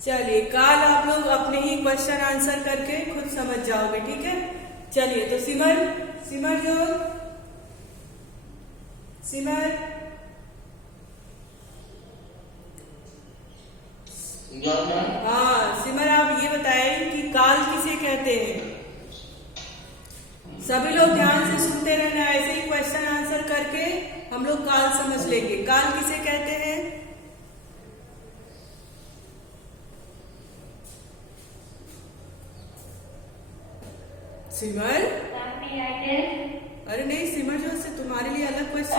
चलिए काल आप लोग अपने ही क्वेश्चन आंसर करके खुद समझ जाओगे, ठीक है। चलिए तो सिमर सिमर जो सिमर हाँ सिमर, आप ये बताएं कि काल किसे कहते हैं। सभी लोग ध्यान से सुनते रहना, ऐसे ही क्वेश्चन आंसर करके हम लोग काल समझ लेंगे। काल किसे कहते हैं? सिमर, अरे नहीं सिमर जो से तुम्हारे लिए अलग question.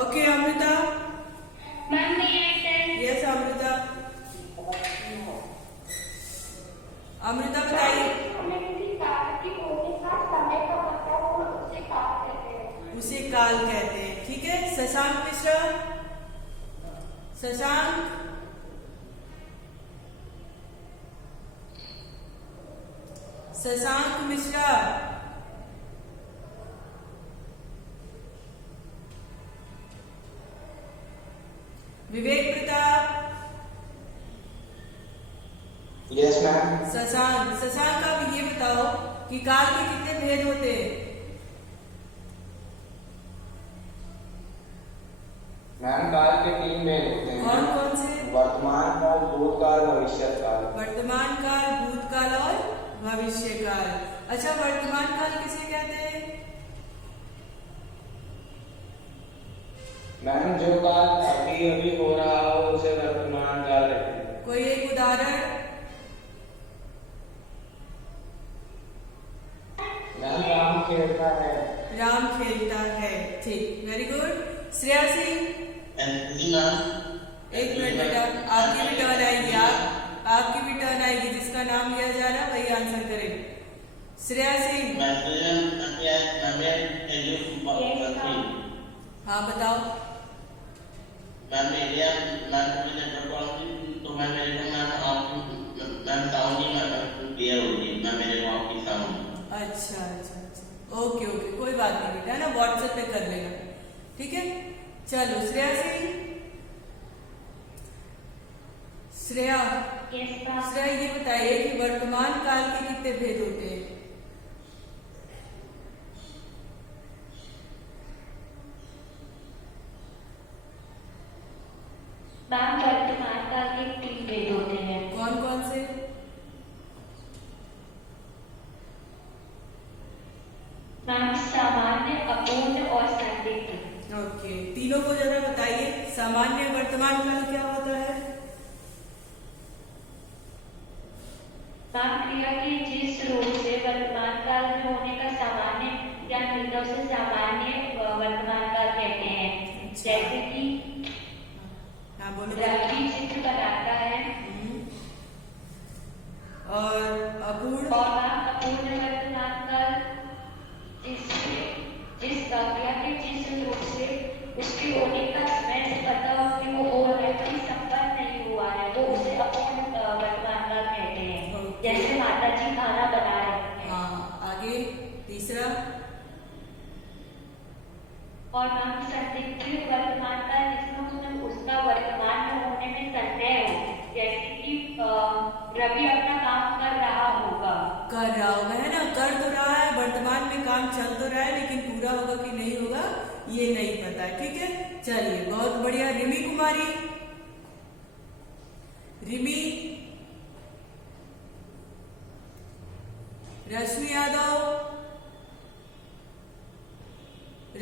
Okay Amrita. Yes Amrita, Amrita बताइए। उसे काल कहते हैं, ठीक है। शशांक मिश्रा, शशांक शशांक मिश्रा, विवेक प्रताप। Yes ma'am. शशांक, शशांक आप ये बताओ कि काल के कितने भेद होते हैं? मैम काल के 3 भेद होते हैं। कौन कौन से? वर्तमान काल, भूतकाल, भविष्य काल। वर्तमान काल, भूतकाल और भविष्य काल। अच्छा वर्तमान काल किसे कहते हैं? मैम जो काल अभी अभी हो रहा हो उसे वर्तमान काल कहते हैं। कोई एक उदाहरण? मैम राम खेलता है। राम खेलता है, ठीक, वेरी गुड। श्रेया सिंह, एक मिनट बेटा, आपकी भी टर्न आएगी। आपकी भी टर्न आएगी, जिसका नाम लिया जा रहा है वही आंसर करे। श्रेया सिंह, हाँ बताओ। अच्छा अच्छा अच्छा, ओके ओके, कोई बात नहीं बेटा, है ना, व्हाट्सएप पे कर लेना, ठीक है। चलो श्रेया सिंह, श्रेया श्रेया ये बताइए कि वर्तमान काल के कितने भेद होते हैं? मैम वर्तमान काल के 3 भेद होते हैं। कौन कौन से? मैम सामान्य, अपूर्ण और संदिग्ध। ओके, तीनों को जरा बताइए। सामान्य वर्तमान काल क्या होता है? मैम क्रिया के जिस रूप से वर्तमान काल में होने का सामान्य या मिलता उसे सामान्य वर्तमान काल कहते हैं। जैसे कि हाँ बोलो। रवि चित्र बनाता है। और अपूर्ण? और मैम अपूर्ण वर्तमान काल जिस क्रिया के जिस रूप से उसके होने का समय से पता हो कि वो हो रहा है कभी संपन्न नहीं हुआ है, वो उसे अपूर्ण वर्तमान काल कहते हैं। जैसे माता जी खाना बना रहे हैं। हाँ, आगे तीसरा? और मैम संदिग्ध वर्तमान काल जिसमें उसका वर्तमान में होने में संदेह हो, जैसे कि रवि अपना काम कर रहा होगा, है ना, कर तो रहा है, वर्तमान में काम चल तो रहा है, लेकिन पूरा होगा कि नहीं होगा ये नहीं पता, ठीक है। चलिए बहुत बढ़िया। रिमी कुमारी, रिमी, रश्मि यादव,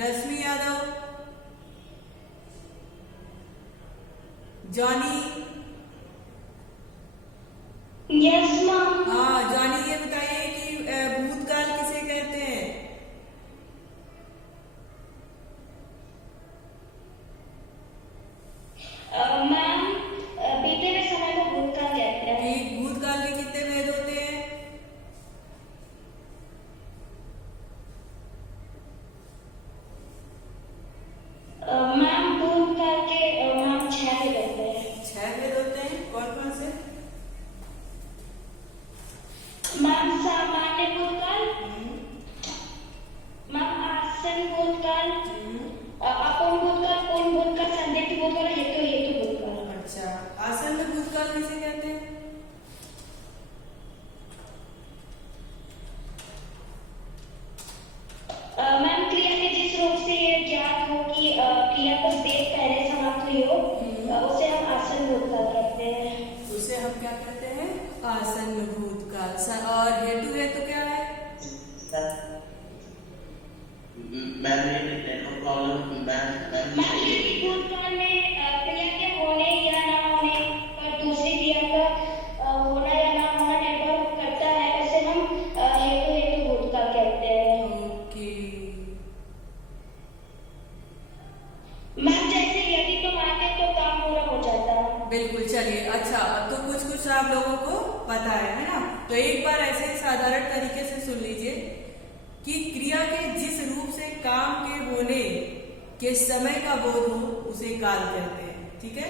रश्मि यादव, जॉनी। Yes ma'am. हाँ जॉनी, ये बताइए कि भूतकाल किसे कहते हैं? मैम बीते हुए समय को भूतकाल कहते हैं। कि भूतकाल के कितने भेद होते हैं? मैम भूतकाल के मैम 6 भेद होते हैं। 6 भेद होते हैं, कौन कौन से? मैम सामान्य भूतकाल, मैम आसन भूतकाल, अपूर्ण भूतकाल, पूर्ण भूतकाल, संदिग्ध भूतकाल, हेतु देर पहले समाप्त हुई हो उसे हम आसन भूतकाल कहते हैं। उसे हम क्या कहते हैं? आसन्न भूतकाल। और हेतु है तो क्या है? मैम ये नेटवर्क प्रॉब्लम मैम यदि भूतकाल में क्रिया के होने या ना होने पर दूसरी क्रिया का होना या ना होना निर्भर करता है उसे हम हेतु हेतु भूतकाल कहते हैं। ओके मैम जैसे यदि तुम आते तो काम पूरा हो जाता। बिल्कुल। चलिए अच्छा, अब तो कुछ कुछ आप लोगों को पता है ना? तो एक बार ऐसे ही साधारण तरीके से सुन लीजिए कि क्रिया के जिस रूप से काम के होने के समय का बोध हो उसे काल कहते हैं। ठीक है?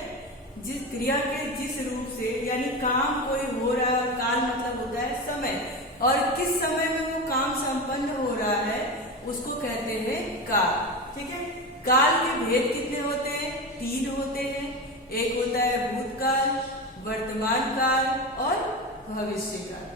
जिस क्रिया के जिस रूप से, यानी काम कोई हो रहा है, काल मतलब होता है समय, और किस समय में वो काम संपन्न हो रहा है उसको कहते हैं काल। ठीक है? काल के भेद कितने होते हैं? 3 होते हैं। एक होता है भूतकाल, वर्तमान काल और भविष्य काल।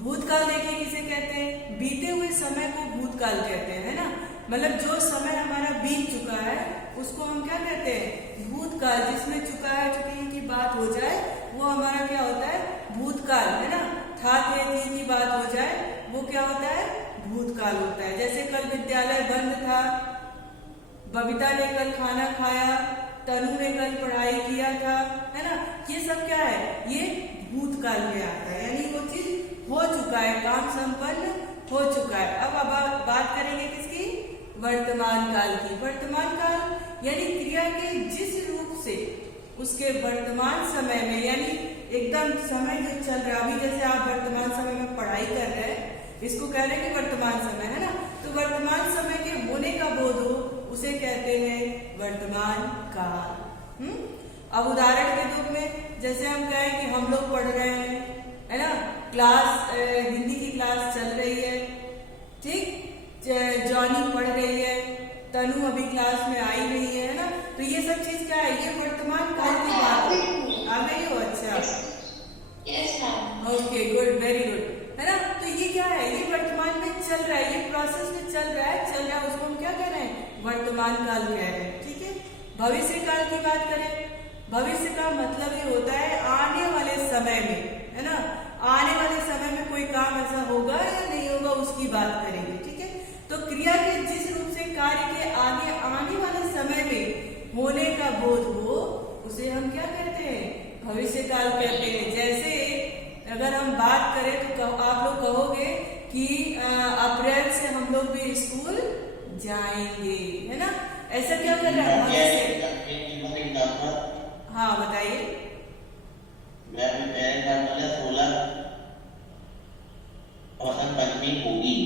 भूतकाल देखिए किसे कहते हैं? बीते हुए समय को भूतकाल कहते हैं, है ना? मतलब जो समय हमारा बीत चुका है उसको हम क्या कहते हैं? भूतकाल। जिसमें चुका है चुकी की बात हो जाए वो हमारा क्या होता है? भूतकाल, है ना? था थे थी की बात हो जाए वो क्या होता है? भूतकाल होता है। जैसे कल विद्यालय बंद था, बबीता ने कल खाना खाया, तनु ने कल पढ़ाई किया था, है ना? ये सब क्या है? ये भूतकाल में आता है, यानी वो चीज हो चुका है, काम संपन्न हो चुका है। अब बात करेंगे किसकी? वर्तमान काल की। वर्तमान काल यानी क्रिया के जिस रूप से उसके वर्तमान समय में, यानी एकदम समय जो चल रहा है, अभी जैसे आप वर्तमान समय में पढ़ाई कर रहे हैं, इसको कह रहे हैं कि वर्तमान समय, है ना? तो वर्तमान समय के होने का बोध हो उसे कहते हैं वर्तमान काल। अब उदाहरण के रूप में जैसे हम कहें कि हम लोग पढ़ रहे हैं, है ना? क्लास हिंदी की क्लास चल रही है, ठीक? जॉनी पढ़ रही है, तनु अभी क्लास में आई नहीं है ना? तो ये सब चीज क्या है? ये वर्तमान काल की बात है। आ गई हो? अच्छा, ओके, गुड, वेरी गुड, है ना? तो ये क्या है? ये वर्तमान में चल रहा है, ये प्रोसेस में चल रहा है, उसको हम क्या कह रहे हैं? वर्तमान काल कह रहे हैं। ठीक है? भविष्य काल की बात करें, भविष्य का मतलब ये होता है आने वाले समय में, है ना? आने वाले समय में कोई काम ऐसा होगा या नहीं होगा उसकी बात करेंगे। ठीक है? तो क्रिया के जिस रूप से कार्य के आगे आने वाले समय में होने का बोध हो उसे हम क्या कहते हैं? भविष्य काल कहते हैं। जैसे अगर हम बात करें तो आप लोग कहोगे कि अप्रैल से हम लोग भी स्कूल जाएंगे, है ना? ऐसा क्या कर रहा है भविष्य? हाँ बताइए। मेरे ख्याल में 16 औसत पंचमी होगी।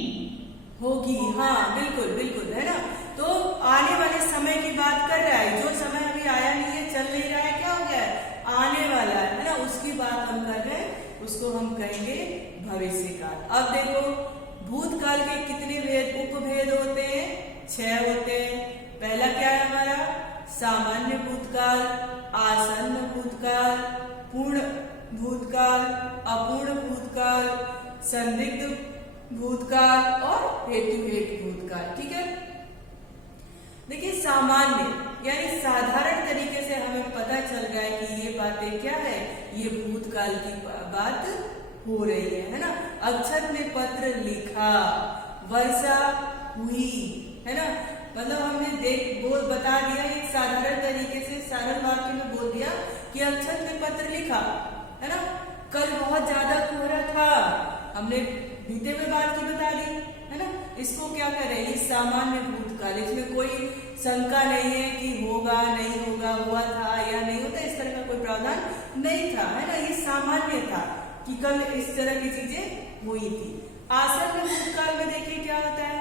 हाँ बिल्कुल बिल्कुल, है ना? तो आने वाले समय की बात कर रहा है, जो समय अभी आया नहीं है, चल नहीं रहा है, क्या हो गया है? आने वाला है ना? उसकी बात हम कर रहे हैं, उसको हम कहेंगे भविष्य काल। अब देखो भूतकाल के कितने भेद, उपभेद होते हैं? 6 होते हैं। पहला क्या है हमारा? सामान्य भूतकाल, आसन्न भूतकाल, पूर्ण भूतकाल, अपूर्ण भूतकाल, संदिग्ध भूतकाल और हेतु भूतकाल। ठीक है? देखिए सामान्य यानी साधारण तरीके से हमें पता चल रहा है कि ये बातें क्या है? ये भूतकाल की बात हो रही है ना? अक्षत ने पत्र लिखा, वर्षा हुई, है ना? मतलब हमने बता दिया, एक साधारण तरीके से सरल वाक्य में बोल दिया कि अक्षत ने पत्र लिखा, है ना? कल बहुत ज्यादा कोहरा था, हमने बीते हुए बात की बता दी, है ना? इसको क्या करें? ये सामान्य भूतकाल, इसमें कोई शंका नहीं है कि होगा नहीं होगा, हुआ था या नहीं होता, इस तरह का कोई प्रावधान नहीं था, है ना? ये सामान्य था कि कल इस तरह की चीजें हुई थी। आसन्न भूतकाल में देखिए क्या होता है?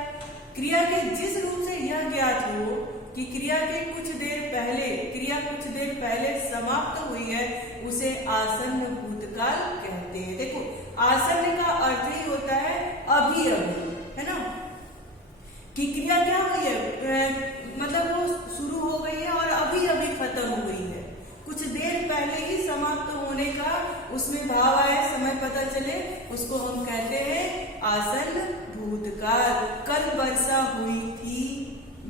क्रिया के जिस रूप से यह ज्ञात हो कि क्रिया कुछ देर पहले समाप्त हुई है उसे आसन्न भूतकाल कहते हैं। देखो आसन्न का अर्थ ही होता है अभी अभी, है ना? कि क्रिया क्या हुई है? मतलब वो शुरू हो गई है और अभी अभी खत्म हुई है, कुछ देर पहले ही समाप्त होने का उसमें भाव आए, समय पता चले, उसको हम कहते हैं आसन्न भूतकाल। कल वर्षा हुई थी,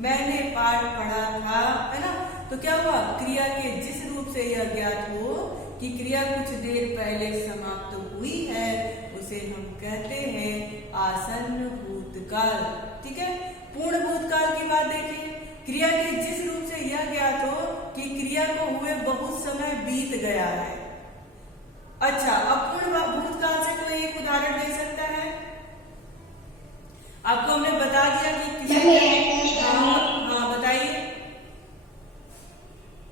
मैंने पाठ पढ़ा था, है ना। तो क्या हुआ, क्रिया के जिस रूप से यह ज्ञात हो कि क्रिया कुछ देर पहले समाप्त हुई है, उसे हम कहते हैं आसन्न भूतकाल। ठीक है, पूर्ण भूतकाल की बात देखिए, क्रिया के जिस रूप से यह ज्ञात हो कि क्रिया को हुए बहुत समय बीत गया है। अच्छा, अब पूर्ण भूतकाल से कोई एक उदाहरण दे सकता है? आपको हमने बता दिया कि किसी हाँ बताइए।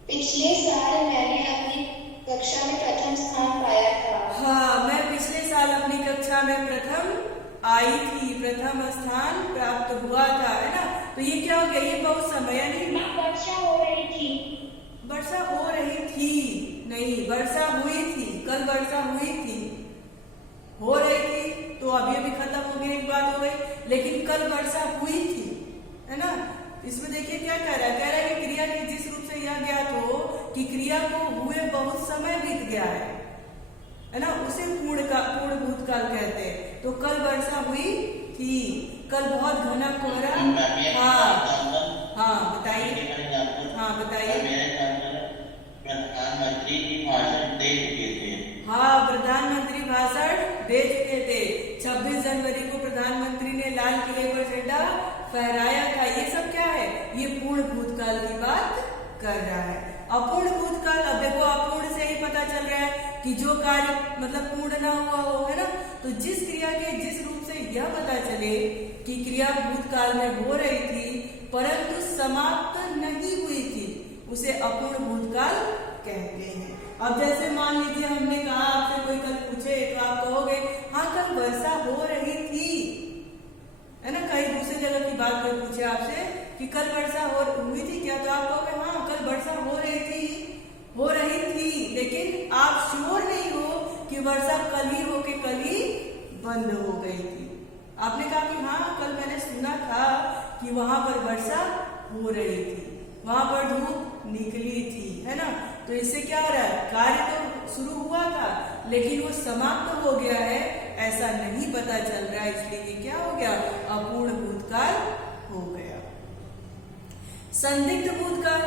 पिछले साल मैंने अपनी कक्षा में प्रथम स्थान पाया था। हाँ, मैं पिछले साल अपनी कक्षा में प्रथम आई थी, प्रथम स्थान प्राप्त हुआ था, है ना। तो ये क्या हो गया, ये बहुत समय यानी वर्षा हो रही थी। वर्षा हो रही थी नहीं, वर्षा हुई थी, कल वर्षा हुई थी। हो रही थी तो अभी अभी खत्म हो गई, एक बात हो गई, लेकिन कल वर्षा हुई थी, है ना। इसमें देखिए क्या कह रहा है, कह रहा है कि क्रिया के जिस रूप से यह ज्ञात हो कि क्रिया को हुए बहुत समय बीत गया है ना, उसे पूर्ण भूतकाल कहते हैं। तो कल वर्षा हुई थी, कल बहुत घना कोहरा। हाँ बताइए। हाँ बताइए। प्रधानमंत्री की भाषण दे चुके थे। हाँ, प्रधानमंत्री भाषण दे चुके थे। 26 जनवरी को प्रधानमंत्री ने लाल किले पर झंडा फहराया था। ये सब क्या है, ये पूर्ण भूतकाल की बात कर रहा है। अपूर्ण भूतकाल, अब देखो अपूर्ण से ही पता चल रहा है कि जो कार्य मतलब पूर्ण ना हुआ हो, है ना। तो जिस क्रिया के जिस रूप से यह पता चले कि क्रिया भूतकाल में हो रही थी परंतु समाप्त नहीं हुई थी, उसे अपूर्ण भूतकाल कहते हैं। अब जैसे मान लीजिए हमने कहा, आपसे कोई कल पूछे तो आप कहोगे हाँ कल वर्षा हो रही थी, है ना। कहीं दूसरी जगह की बात कोई पूछे आपसे कि कल वर्षा हुई थी क्या, तो आप कहोगे हाँ कल वर्षा हो रही थी, लेकिन आप श्योर नहीं हो कि वर्षा कल ही हो के कल ही बंद हो गई थी। आपने कहा कि हाँ कल मैंने सुना था कि वहां पर वर्षा हो रही थी, वहां पर धूप निकली थी, है ना। तो इससे क्या हो रहा है, कार्य तो शुरू हुआ था लेकिन वो समाप्त हो गया है, ऐसा नहीं पता चल रहा है, इसलिए ये क्या हो गया, अपूर्ण भूतकाल हो गया। संदिग्ध भूतकाल,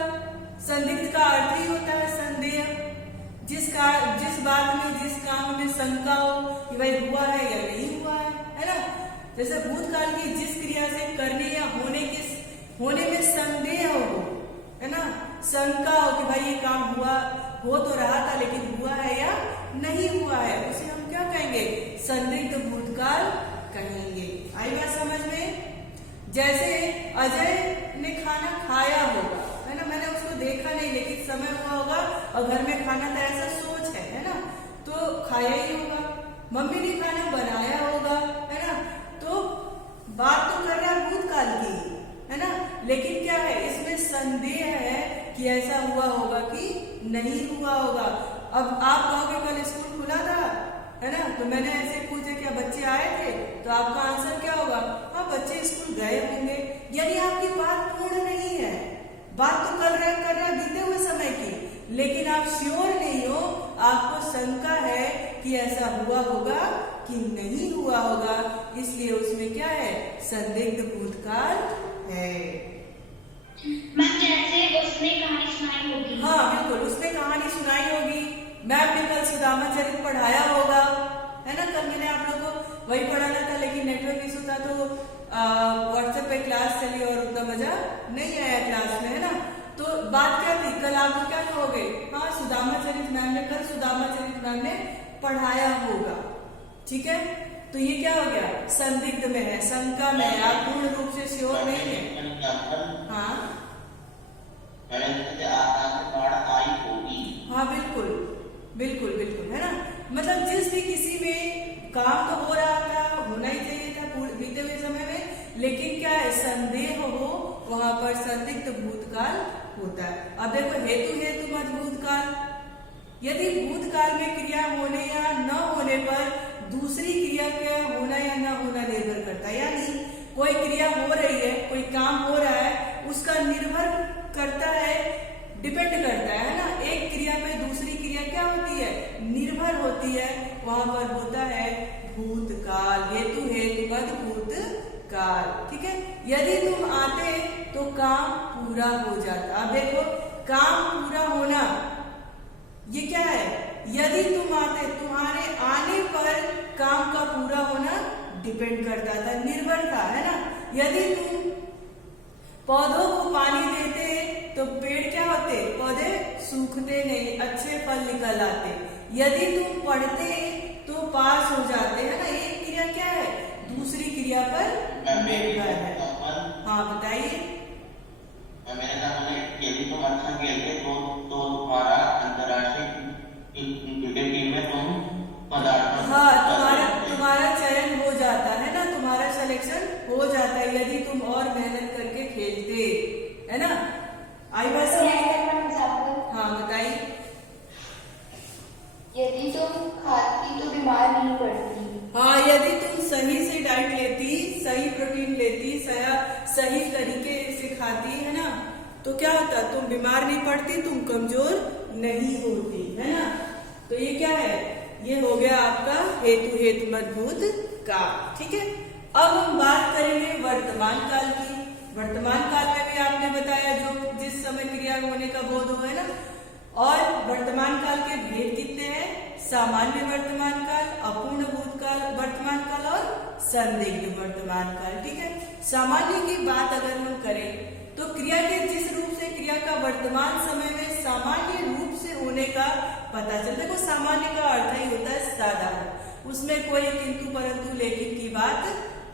संदिग्ध का अर्थ ही होता है संदेह। जिस बात में, जिस काम में शंका हो कि भाई हुआ है या नहीं हुआ है ना। जैसे भूतकाल की जिस क्रिया से करने या होने में संदेह हो, है ना, शंका हो कि भाई ये काम हो तो रहा था लेकिन हुआ है या नहीं हुआ है, उसे हम क्या कहेंगे, संदिग्ध भूतकाल कहेंगे। आई बात समझ में। जैसे अजय ने खाना खाया होगा, है ना, मैंने उसको देखा नहीं लेकिन समय हुआ होगा और घर में खाना था ऐसा सोच है ना, तो खाया ही होगा। मम्मी ने खाना बनाया होगा, है ना, तो बात तो कर रहा है भूतकाल की, है ना, लेकिन क्या है इसमें संदेह है कि ऐसा हुआ होगा कि नहीं हुआ होगा। अब आप कहोगे कल स्कूल खुला था, है ना, तो मैंने ऐसे पूछे क्या बच्चे आए थे, तो आपका आंसर क्या होगा, हाँ बच्चे स्कूल गए होंगे। यानी आपकी बात पूर्ण नहीं है, बात तो कर रहा बीते हुए समय की, लेकिन आप श्योर नहीं हो, आपको शंका है कि ऐसा हुआ होगा कि नहीं हुआ होगा, इसलिए उसमें क्या है, संदिग्ध भूतकाल है। मैम जैसे उसने कहानी सुनाई होगी। हाँ बिल्कुल, उसने कहानी सुनाई होगी। मैम ने कल सुदामा चरित पढ़ाया होगा, है ना, कल मैंने आप लोगों को वही पढ़ाना था लेकिन नेटवर्क इशू था तो व्हाट्सएप पे क्लास चली और उतना मजा नहीं आया क्लास में, है ना। तो बात क्या थी, कल आप लोग क्या कहोगे, हाँ सुदामा चरित मैम ने कल सुदामा चरित मैम ने पढ़ाया होगा, ठीक है। तो ये क्या हो गया, संदिग्ध में है, शंका में है, आप पूर्ण रूप से श्योर नहीं है। हाँ हाँ बिल्कुल बिल्कुल बिल्कुल, है ना, मतलब जिस भी किसी में काम तो हो रहा था, होना ही चाहिए था बीते हुए समय में, लेकिन क्या है संदेह हो, वहां पर संदिग्ध भूतकाल होता है। अब देखो हेतु मत भूतकाल, यदि भूतकाल में क्रिया होने या न होने पर दूसरी क्रिया का होना या न होना निर्भर करता है। यानी कोई क्रिया हो रही है, कोई काम हो रहा है, उसका निर्भर करता है, डिपेंड करता है ना, एक क्रिया पे दूसरी क्रिया क्या होती है, निर्भर होती है, वहां पर होता है भूतकाल। हेतु मत भूतकाल, ठीक है। यदि तुम आते तो काम पूरा हो जाता। अब देखो काम पूरा होना ये क्या है, यदि तुम्हारे आने पर काम का पूरा होना डिपेंड करता था, निर्भर था, है ना। यदि तुम पौधों को पानी देते तो पेड़ क्या होते, पौधे सूखते नहीं, अच्छे फल निकल आते। यदि तुम पढ़ते तो पास हो जाते, है ना। एक क्रिया क्या है दूसरी क्रिया पर निर्भर है। हाँ बताइए। मेरे सामने यदि तुम अच्छा खेलते तो तुम्हारा अंतर्राष्ट्रीय क्रिकेट टीम में तुम पदार्पण, हाँ तुम्हारा चयन हो जाता है ना, तुम्हारा सिलेक्शन हो जाता है यदि तुम और मेहनत करके खेलते, है ना। आई बात समझ। हाँ बताइए। यदि तुम खाती तो बीमार नहीं पड़ती। हाँ यदि तुम सही से डाइट लेती, सही प्रोटीन लेती, सही तरीके से खाती, है ना, तो क्या होता, तुम बीमार नहीं पड़ती, तुम कमजोर नहीं होती, है ना। तो ये क्या है, ये हो गया आपका हेतु हेतु मजबूत काल। ठीक है, अब हम बात करेंगे वर्तमान काल की। वर्तमान काल में भी आपने बताया जो जिस समय क्रिया होने का बोध हो, है ना। और वर्तमान काल के भेद कितने हैं, सामान्य वर्तमान काल, अपूर्ण भूतकाल वर्तमान काल और संदिग्ध वर्तमान काल। ठीक है, सामान्य की बात अगर हम करें तो क्रिया के जिस रूप से क्रिया का वर्तमान समय में सामान्य रूप से होने का पता चलता है। देखो सामान्य का अर्थ ही होता है साधारण, उसमें कोई किंतु परंतु लेकिन की बात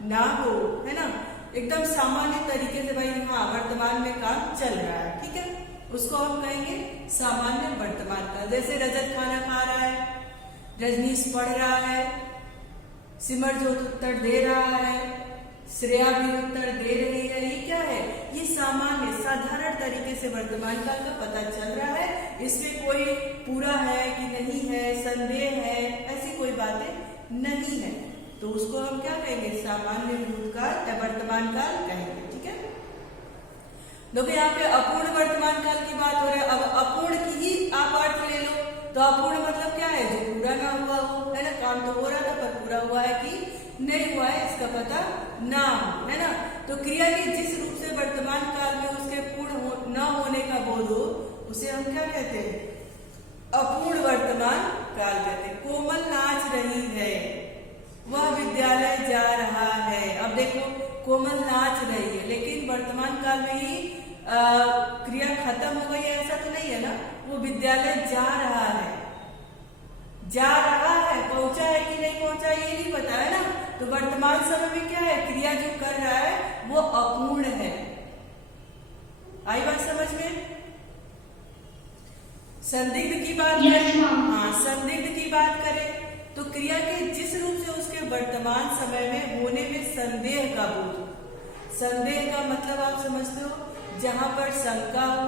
ना हो, है ना। एकदम सामान्य तरीके से भाई हाँ वर्तमान में काम चल रहा है, ठीक है, उसको हम कहेंगे सामान्य वर्तमान काल। जैसे रजत खाना खा रहा है, रजनीश पढ़ रहा है, सिमरजोत उत्तर दे रहा है, श्रेया भी उत्तर दे रही है। ये क्या है, ये सामान्य साधारण तरीके से वर्तमान काल का पता चल रहा है। इसमें कोई पूरा है कि नहीं है, संदेह है, ऐसी कोई बातें नहीं है, तो उसको हम क्या कहेंगे, सामान्य भूतकाल या वर्तमान काल कहेंगे। ठीक है, देखो यहाँ पे अपूर्ण वर्तमान काल की बात हो रही है। अब अपूर्ण की ही आप अर्थ ले लो, तो अपूर्ण मतलब क्या है, जो पूरा ना हुआ हो, है ना। काम तो हो रहा था पर पूरा हुआ है कि नहीं हुआ है इसका पता ना हो, है ना। तो क्रिया के जिस रूप से वर्तमान काल में उसके पूर्ण न होने का बोध हो उसे हम क्या कहते हैं, अपूर्ण वर्तमान काल कहते हैं। कोमल नाच रही है, वह विद्यालय जा रहा है। अब देखो कोमल नाच रही है लेकिन वर्तमान काल में ही क्रिया खत्म हो गई है ऐसा तो नहीं है ना। वो विद्यालय जा रहा है, जा रहा है, पहुंचा है कि नहीं पहुंचा ये नहीं पता, है ना। तो वर्तमान समय में क्या है, क्रिया जो कर रहा है वो अपूर्ण है। आई बात समझ में। संदिग्ध की बात करें, हाँ संदिग्ध की बात करें तो क्रिया के जिस रूप से उसके वर्तमान समय में होने में संदेह का बोध। संदेह का मतलब आप समझते हो, जहां पर शंका हो,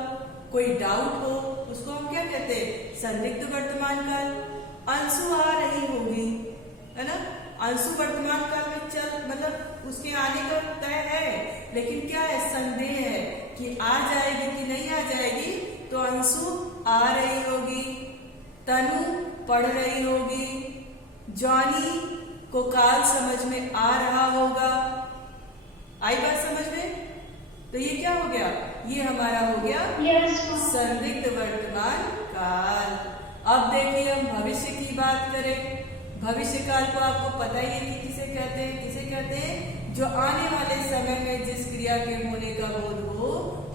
कोई डाउट हो, उसको हम क्या कहते हैं, संदिग्ध वर्तमान काल। अंशु आ रही होगी, है ना, अंशु वर्तमान काल में चल मतलब उसके आने का तय है, लेकिन क्या है, संदेह है कि आ जाएगी कि नहीं आ जाएगी। तो अंशु आ रही होगी, तनु पढ़ रही होगी, जॉनी को काल समझ में आ रहा होगा। आई बात समझ में। तो ये क्या हो गया, ये हमारा हो गया संदिग्ध वर्तमान काल। अब देखिए हम भविष्य की बात करें। भविष्य काल को आपको पता ही है कि किसे कहते हैं, किसे कहते हैं, जो आने वाले समय में जिस क्रिया के होने का बोध हो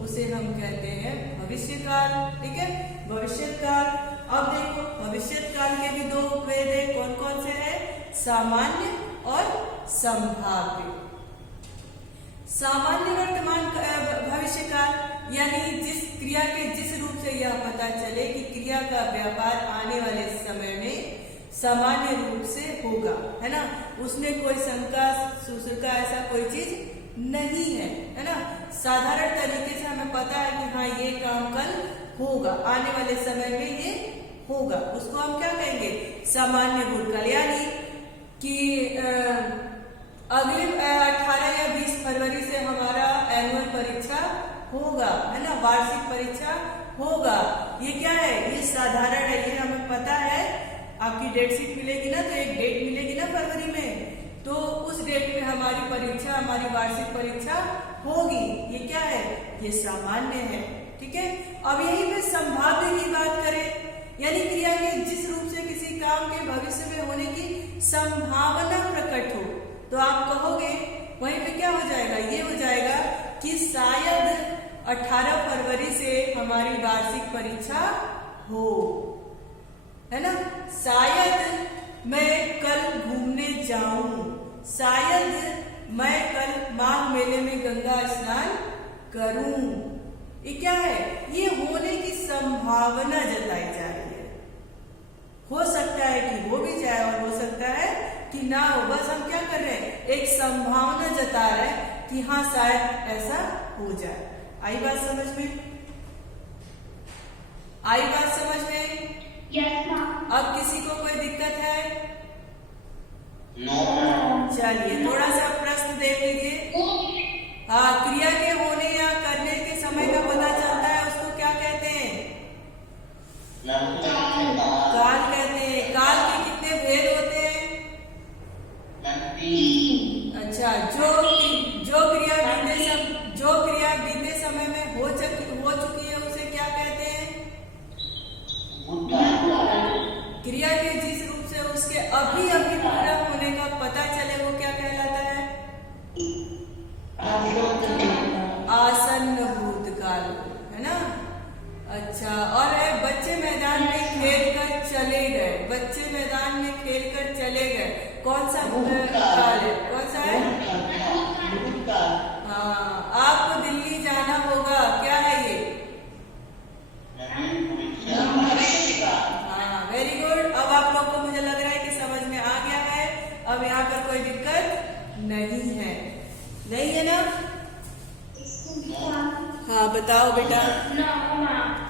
उसे हम कहते हैं भविष्य काल। ठीक है, भविष्य काल। अब देखो भविष्य काल के भी दो भेद है, कौन कौन से है, सामान्य और संभाव्य। सामान्य वर्तमान भविष्य काल यानी जिस क्रिया के जिस रूप से यह पता चले कि क्रिया का व्यापार आने वाले समय में सामान्य रूप से होगा, है ना, उसमें कोई शंका सुशंका ऐसा कोई चीज नहीं है ना। साधारण तरीके से हमें पता है कि हाँ ये काम कल होगा, आने वाले समय में ये होगा, उसको हम क्या कहेंगे, सामान्य भूतकाल। यानी कि अगले 18 या 20 फरवरी से हमारा एनुअल परीक्षा होगा, है ना, वार्षिक परीक्षा होगा। ये क्या है, ये साधारण है, ये हमें पता है। आपकी डेट शीट मिलेगी ना, तो एक डेट मिलेगी ना फरवरी में, तो उस डेट में हमारी परीक्षा, हमारी वार्षिक परीक्षा होगी। ये क्या है? ये सामान्य है। ठीक है। अब यहीं पे संभाव्य की बात करें, यानी क्रिया के जिस रूप से किसी काम के भविष्य में होने की संभावना प्रकट हो, तो आप कहोगे वहीं पे क्या हो जाएगा? ये हो जाएगा कि शायद 18 फरवरी से हमारी वार्षिक परीक्षा हो, है ना। शायद मैं कल घूमने जाऊं, शायद मैं कल माघ मेले में गंगा स्नान करूं। ये क्या है? ये होने की संभावना जताई जा रही है। हो सकता है कि हो भी जाए और हो सकता है कि ना हो। बस हम क्या कर रहे हैं? एक संभावना जता रहे हैं कि हाँ शायद ऐसा हो जाए। आई बात समझ में? आई बात समझ में? Yes ma'am. अब किसी को कोई दिक्कत है? नो। चलिए थोड़ा सा प्रश्न देख लीजिए। हाँ, क्रिया के होने या करने के समय का पता चलता है, उसको क्या कहते हैं? काल कहते हैं। काल के कितने भेद होते हैं? अच्छा, जो क्रिया बीते समय में हो चुकी है उसे क्या कहते हैं? क्रिया के जिस रूप से उसके अभी अभी पूरा होने का पता चले वो क्या कहलाता है? आसन्न भूतकाल, है ना। अच्छा, और है बच्चे मैदान में खेल कर चले गए। बच्चे मैदान में खेल कर चले गए, कौन सा काल है? कौन सा है? हाँ, आपको दिल्ली जाना होगा, क्या है ये? हाँ, वेरी गुड। अब आप लोग को मुझे लग रहा है कि समझ में आ गया है। अब यहाँ पर कोई दिक्कत नहीं है, नहीं है ना? हाँ बताओ बेटा। No ma'am.